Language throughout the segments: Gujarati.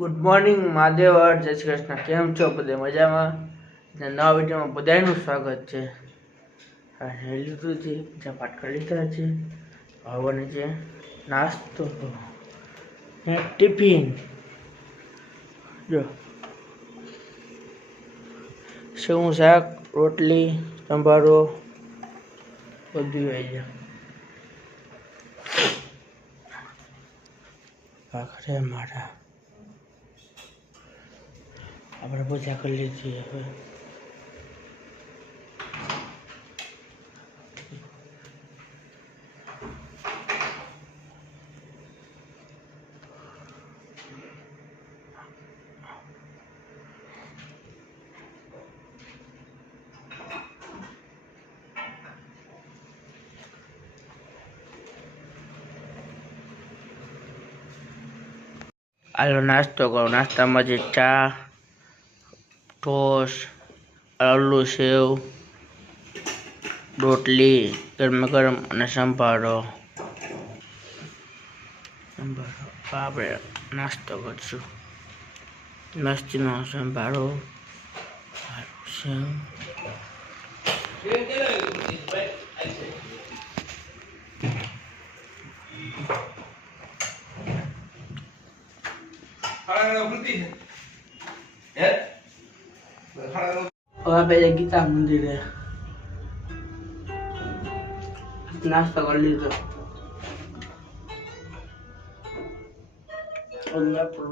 ગુડ મોર્નિંગ મહાદેવ જય શ્રી કૃષ્ણ. કેમ છો બધે મજામાં? નવા વિડીયોમાં બધાનું સ્વાગત છે. લીધું છે, બીજા પાટકા લીધા છે, આવવાની છે નાસ્તો ને ટિફિન. જો શું શાક, રોટલી, સંભારો બધું આવી જાય. ભાખરે મારા આપણે પૂજા કરી લીધી હવે. આલો નાસ્તો કરો. નાસ્તામાં જે ચા, ટોસ, આલુ સેવ, રોટલી ગરમ ગરમ અને સંભારો. આપણે નાસ્તો કરશું. મસ્તીનો સંભારો, સેવ. હવે ગીતા મંદિરે નાસ્તો કરી લીધો.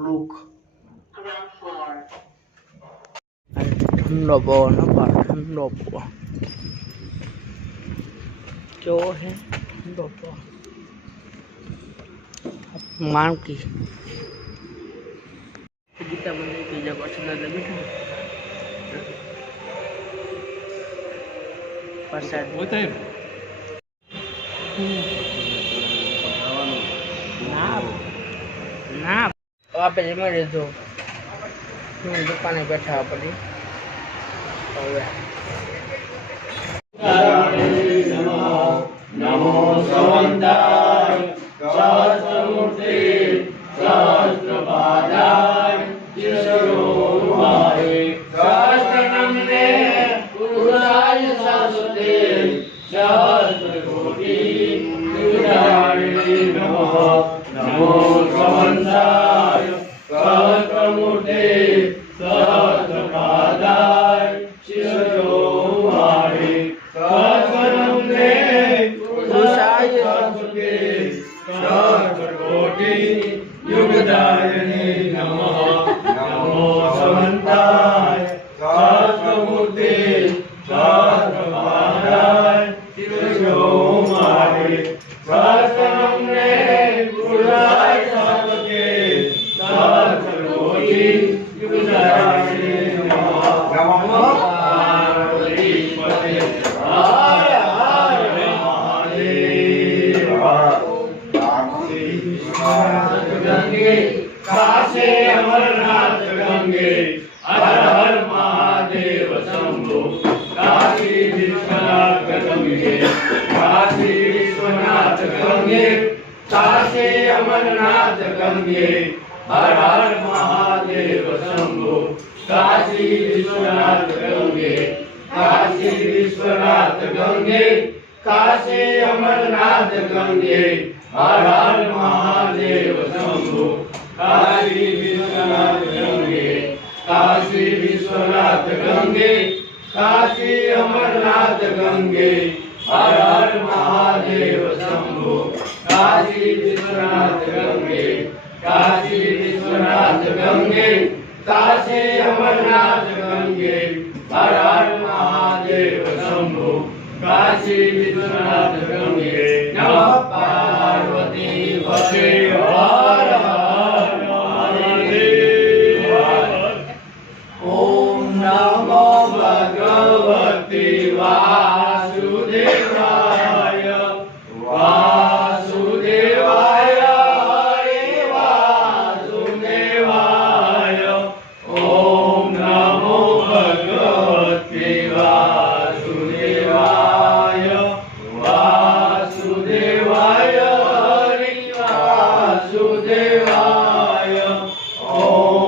લુક ઠંડો પવન, ઠંડો પવન કેવો છે? ઠંડો પવન માણકી ગીતા મંદિર બીજા પાછળ બેઠા પ્રસાદ ના આપે જમી લીધું. દુકાને બેઠા પડી. હવે નમો સંવંતાય સહસ્રમૂર્તિ સહસ્રપાદાય શિરોમણી સહસ્રનમને પુરુષાય શાશ્વતે સહસ્રકોટિ યુગાય નમઃ. નમો સંવંતાય સહસ્રમૂર્તિ સહસ્રપાદાય શિરોમણી સહસ્રનમને પુરુષાય શાશ્વતે સહસ્રકોટિ યુગદાયને નમઃ. નમો સંવંતાય સહસ્રમૂર્તિ સહસ્રપાદાય શિરોમણી સહસ્રનમને પુરુષાય શાશ્વતે સહસ્રકોટિ યુગદાયને નમઃ. નમઃ પાર્વતીપતે હર હર મહાદેવ. ગંગે કાશે અમરનાથ ગંગે હર હર મહાદેવ શંભો. કાશી વિશ્વનાથ ગંગે કાશી વિશ્વનાથ ગંગે કાશી અમરનાથ ગંગે હર હર મહાદેવ શંભો. કાશી વિશ્વનાથ ગંગે કાશી વિશ્વનાથ ગંગે કાશી અમરનાથ ગંગે હર હર મહાદેવ શંભો. કાશી વિશ્વનાથ ગંગે કાશી વિશ્વનાથ ગંગે કાશી અમરનાથ ગંગે હર હર મહાદેવ શંભો. કાશી વિશ્વનાથ ગંગે કાશી વિશ્વનાથ ગંગે કાશી અમરનાથ ગંગે હર હર મહાદેવ શંભો. કાશી વિશ્વનાથ ગંગે નમઃ પાર્વતી પતે હર હર મહાદેવ. ઓમ નમો ભગવતી વાસુદેવાય વાસુદેવાય હરે વાસુદેવાય. ઓમ નમો ભગવતી વાસુદેવાય વાસુદેવાય હરે વાસુદેવાય. ઓમ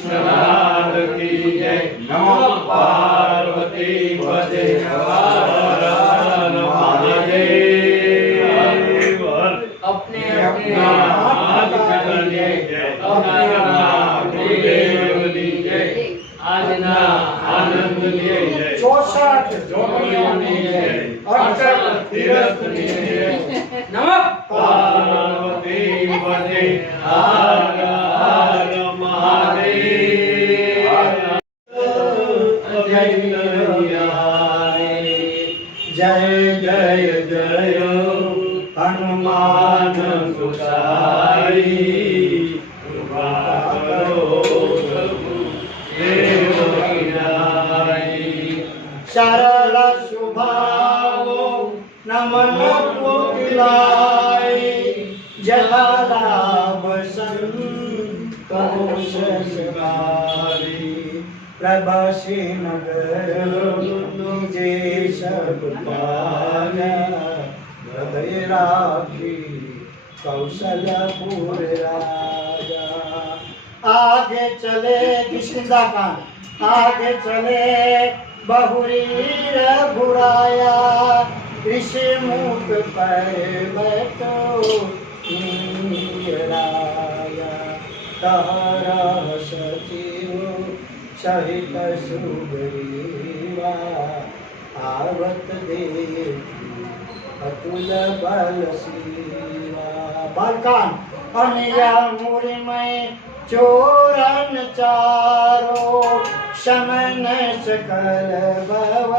कृष्णलाल की जय। नमो पार्वती पते हर हर महादेव। अपने अपना हाथ पकड़िए अपना गुरुदेव की जय। आजना आनंद की जय। 64 जोड़ियों की जय। अटल तीर्थ की जय। नमः पार्वती पते हर हर महादेव। जय जय जय हनुमान गोसाई। कृपा करो प्रभु देव की नाई। सरल स्वभाव नमन को दिलाई। जलालाभ संतोष सगारी। प्रभसी नगर निजे सब पाया। हृदय राखी कौशलपुर राजा। आगे चले किसकिंदा का आगे चले बहुरी रघुराया। ऋषि मुख पर बैठो नीराया। तहरा सचिव सहित सुग्रीवा। आवत देव अतुल बल शिवा। बालकान अनिया मुरि में चोरन चारो। शमन सकल भव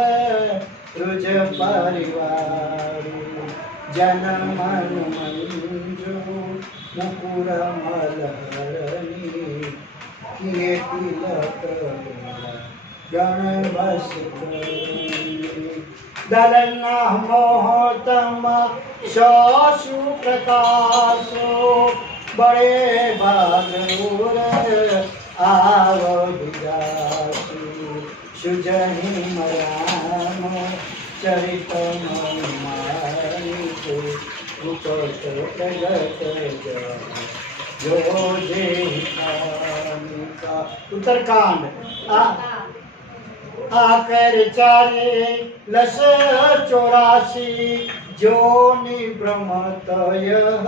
रुज परिवार। जन मन मंजू मुकुर मलहरणी। किए तिलक गण बस दलना मोहतम शोषु प्रकाशो। बड़े बहादुर आवो विजासु। सुजहि मराम चरित मानिको। उपत प्रगट जो देहिका। उत्तरकांड आकर चारे लस 84। जो निभ्रमत यह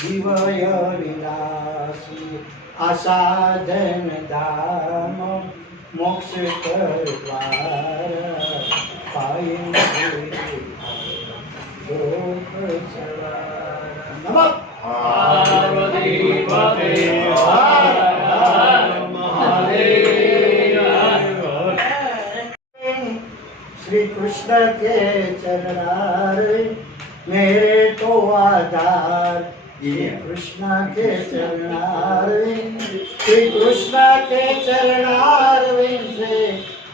जीवय विनाशी। आसाधन धाम मोक्ष कर द्वार। पाएंगे लोक सवार। नमः पार्वती पते हर हर महादेव। श्री कृष्ण के चरणार मेरे तो आधार। श्री कृष्ण के चरणार श्री कृष्ण के चरणार से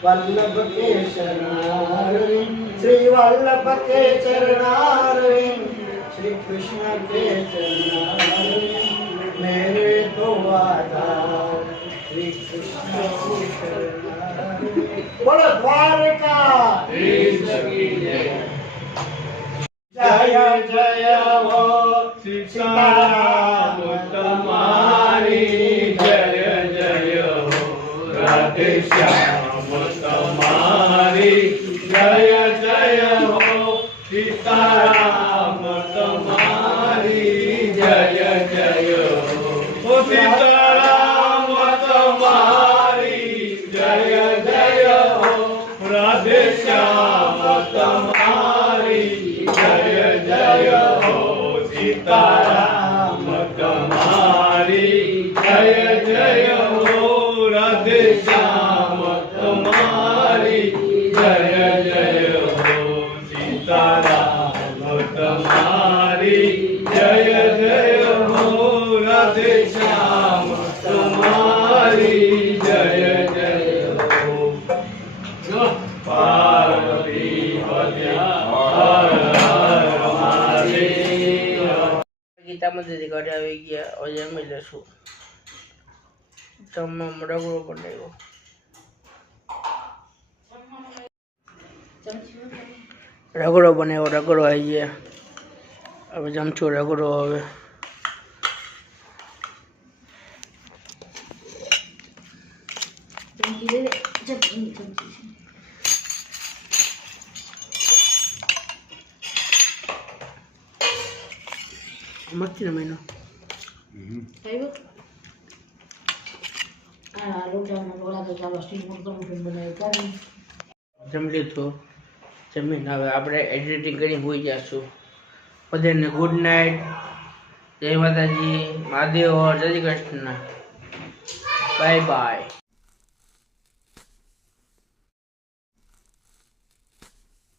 वल्लभ के चरणार। श्री वल्लभ के चरणार श्री कृष्ण के चरणार मेरे तो आधार। श्री कृष्ण के चरणार। बोलो द्वारका देश की जय। जय जय हो सीताराम तुम्हारी जय जय हो। राधे श्याम तुम्हारी जय जय हो। सीताराम तुम्हारी जय जय हो। सीताराम तुम्हारी जय जय हो। राधे श्याम तुम्हारी जय जय हो। सीताराम तुम्हारी जय जय हो। राधे श्याम तुम्हारी जय जय हो। सीताराम तुम्हारी जय जय हो। राधे श्याम तुम्हारी जय जय हो। पार्वती पते हर हर महादेव। ગીતામાંથી ઘરે આવી ગયા. હવે જમી લેશું. જમવામાં રગડો બનાવ્યો. રગડો બનાવ્યો. રગડો આવી ગયા. હવે જમશું રગડો. હવે મસ્તી મહિનો જમી લીધું. જમીને હવે આપણે એડિટિંગ કરી હોઈ જશું. બધાને ગુડ નાઇટ, જય માતાજી, મહાદેવ, જય શ્રી કૃષ્ણ, બાય બાય.